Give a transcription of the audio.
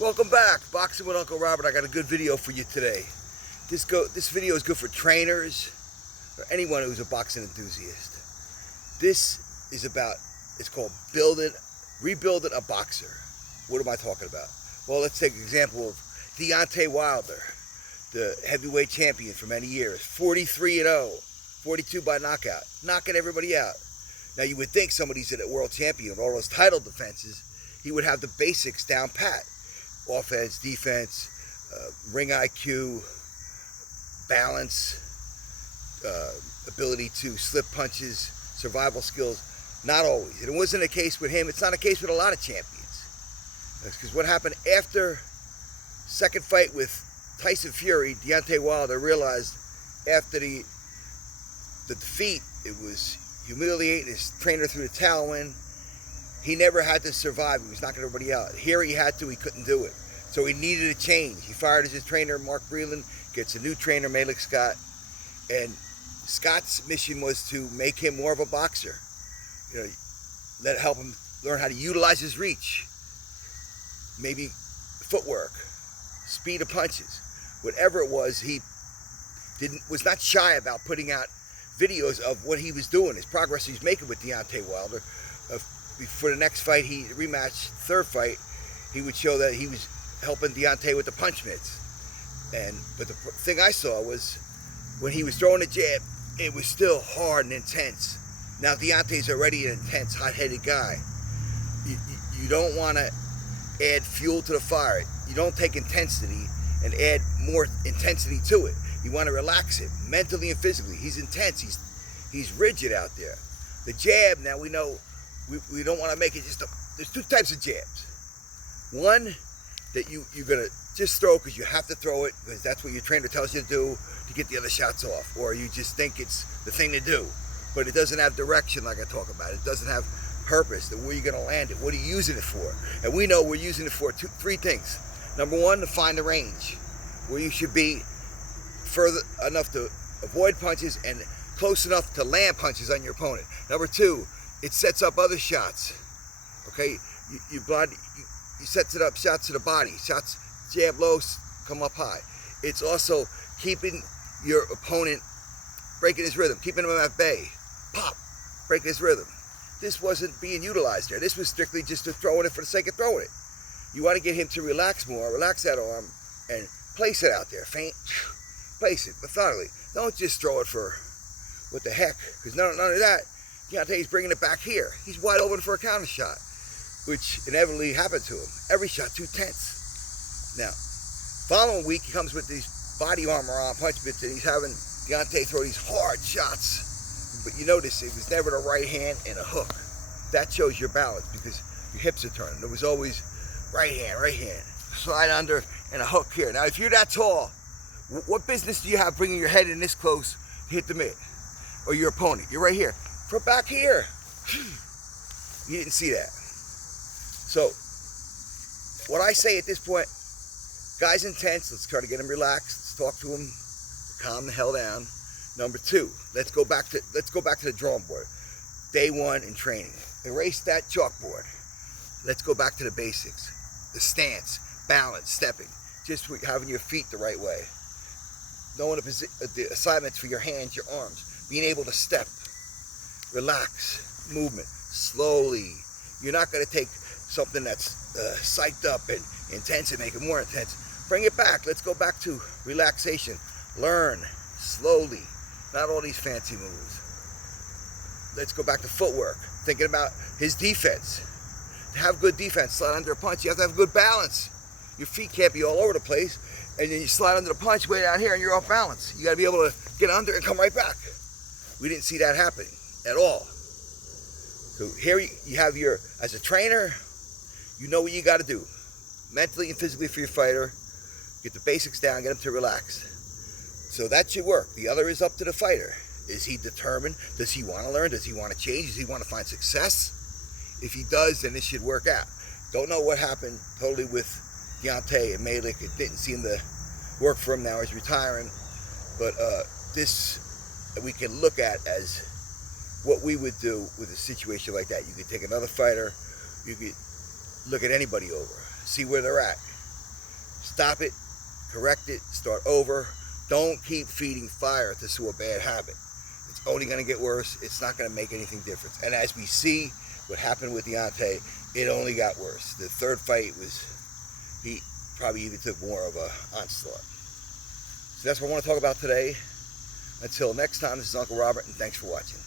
Welcome back, Boxing with Uncle Robert. I got a good video for you today. This video is good for trainers or anyone who's a boxing enthusiast. This is about, it's called rebuilding a boxer. What am I talking about? Well, let's take an example of Deontay Wilder, the heavyweight champion for many years, 43-0, 42 by knockout, knocking everybody out. Now you would think somebody's a world champion with all those title defenses, he would have the basics down pat. Offense, defense, ring IQ, balance, ability to slip punches, survival skills. Not always. And it wasn't a case with him. It's not a case with a lot of champions. Because what happened after second fight with Tyson Fury, Deontay Wilder realized after the defeat, it was humiliating. His trainer threw the towel in. He never had to survive. He was knocking everybody out. Here he had to. He couldn't do it. So he needed a change. He fired his trainer, Mark Breland, gets a new trainer, Malik Scott. And Scott's mission was to make him more of a boxer. You know, help him learn how to utilize his reach. Maybe footwork, speed of punches. Whatever it was, he was not shy about putting out videos of what he was doing, his progress he's making with Deontay Wilder. For the next fight, rematch, third fight, he would show that he was helping Deontay with the punch mitts. But the thing I saw was when he was throwing the jab, it was still hard and intense. Now Deontay's already an intense, hot-headed guy. You don't want to add fuel to the fire. You don't take intensity and add more intensity to it. You want to relax it mentally and physically. He's intense. He's rigid out there. The jab, now we know. We don't want to make it just there's two types of jabs. One that you're going to just throw because you have to throw it because that's what your trainer tells you to do to get the other shots off. Or you just think it's the thing to do. But it doesn't have direction like I talk about. It doesn't have purpose. Where you're going to land it. What are you using it for? And we know we're using it for three things. Number one, to find the range. Where you should be further enough to avoid punches and close enough to land punches on your opponent. Number two, it sets up other shots. Okay, you sets it up shots to the body, shots jab low, come up high. It's also keeping your opponent, breaking his rhythm, keeping him at bay. Pop, breaking his rhythm. This wasn't being utilized there. This was strictly just to throwing it for the sake of throwing it. You want to get him to relax more, relax that arm, and place it out there. Feint, place it methodically. Don't just throw it for what the heck, because none of that. Deontay's bringing it back here. He's wide open for a counter shot, which inevitably happened to him. Every shot too tense. Now, following week, he comes with these body armor on, punch bits, and he's having Deontay throw these hard shots. But you notice it was never the right hand and a hook. That shows your balance because your hips are turning. It was always right hand, slide under, and a hook here. Now, if you're that tall, what business do you have bringing your head in this close to hit the mitt or your opponent? You're right here. From back here. You didn't see that. So, what I say at this point, guy's intense, let's try to get him relaxed, let's talk to him, calm the hell down. Number two, let's go back to the drawing board. Day one in training. Erase that chalkboard. Let's go back to the basics. The stance, balance, stepping, just having your feet the right way. Knowing the assignments for your hands, your arms, being able to step. Relax, movement, slowly. You're not going to take something that's psyched up and intense and make it more intense. Bring it back. Let's go back to relaxation. Learn slowly, not all these fancy moves. Let's go back to footwork, thinking about his defense. To have good defense, slide under a punch, you have to have good balance. Your feet can't be all over the place, and then you slide under the punch way down here and you're off balance. You got to be able to get under and come right back. We didn't see that happening at all. So here you have as a trainer, you know what you got to do, mentally and physically for your fighter. Get the basics down, get him to relax. So that should work. The other is up to the fighter. Is he determined? Does he want to learn? Does he want to change? Does he want to find success? If he does, then it should work out. Don't know what happened totally with Deontay and Malik. It didn't seem to work for him. Now he's retiring. But this we can look at as what we would do with a situation like that. You could take another fighter, you could look at anybody over, see where they're at. Stop it, correct it, start over. Don't keep feeding fire to a bad habit. It's only going to get worse. It's not going to make anything different. And as we see what happened with Deontay, it only got worse. The third fight he probably even took more of a onslaught. So that's what I want to talk about today. Until next time, this is Uncle Robert, and thanks for watching.